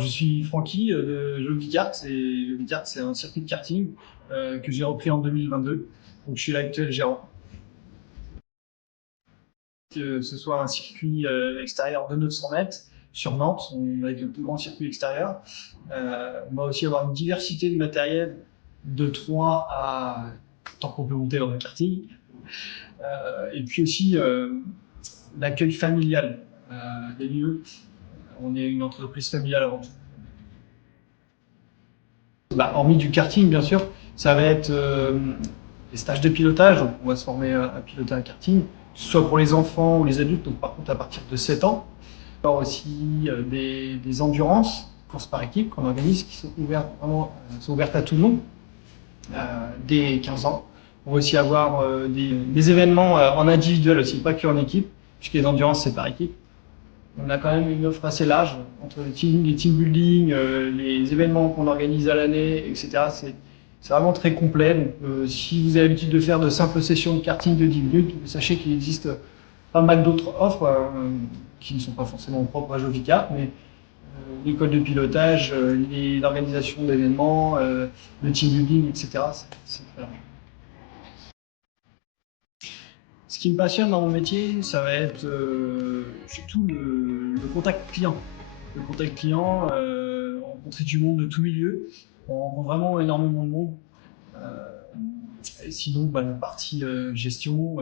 je suis Francky de Joby Kart. Joby Kart, c'est un circuit de karting que j'ai repris en 2022. Donc, je suis l'actuel gérant. Que ce soit un circuit extérieur de 900 mètres sur Nantes, avec le plus grand circuit extérieur. On va aussi avoir une diversité de matériel de 3 à tant qu'on peut monter dans le karting. Et puis aussi l'accueil familial des lieux. On est une entreprise familiale avant tout. Bah, hormis du karting, bien sûr, ça va être les stages de pilotage. Donc on va se former à piloter un karting, que ce soit pour les enfants ou les adultes, donc par contre à partir de 7 ans. On va avoir aussi des endurances, courses par équipe qu'on organise, qui sont ouvertes, vraiment, sont ouvertes à tout le monde, dès 15 ans. On va aussi avoir des événements en individuel aussi, pas qu'en équipe, puisque les endurances c'est par équipe. On a quand même une offre assez large entre les team building, les événements qu'on organise à l'année, etc. C'est vraiment très complet. Donc, si vous avez l'habitude de faire de simples sessions de karting de 10 minutes, sachez qu'il existe pas mal d'autres offres qui ne sont pas forcément propres à Joby Kart, mais l'école de pilotage, l'organisation d'événements, le team building, etc. C'est très large. Ce qui me passionne dans mon métier, ça va être surtout le contact client. Le contact client, rencontrer du monde de tout milieu. On rencontre vraiment énormément de monde. Et sinon, bah, la partie gestion,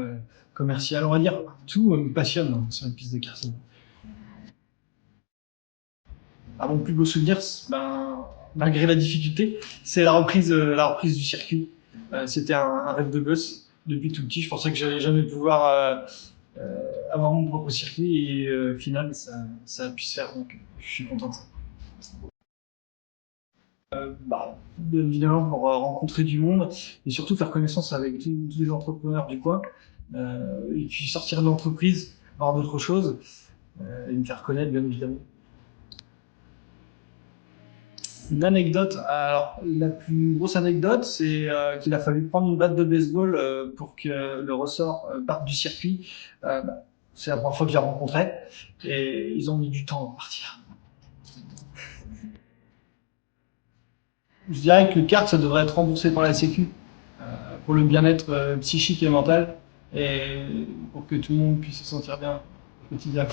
commerciale, on va dire, tout me passionne sur une piste de karting. Mon plus beau souvenir, ben, malgré la difficulté, c'est la reprise du circuit. C'était un rêve de gosse. Depuis tout petit, je pensais que j'allais jamais pouvoir avoir mon propre circuit et au final, ça a pu se faire. Donc, je suis content de ça. Bien évidemment, pour rencontrer du monde et surtout faire connaissance avec tous les entrepreneurs du coin. Et puis sortir de l'entreprise, voir d'autres choses et me faire connaître, bien évidemment. Une anecdote, alors la plus grosse anecdote, c'est qu'il a fallu prendre une batte de baseball pour que le ressort parte du circuit. C'est la première fois que je les rencontrais et ils ont mis du temps à partir. Je dirais que le kart, ça devrait être remboursé par la Sécu pour le bien-être psychique et mental et pour que tout le monde puisse se sentir bien au quotidien.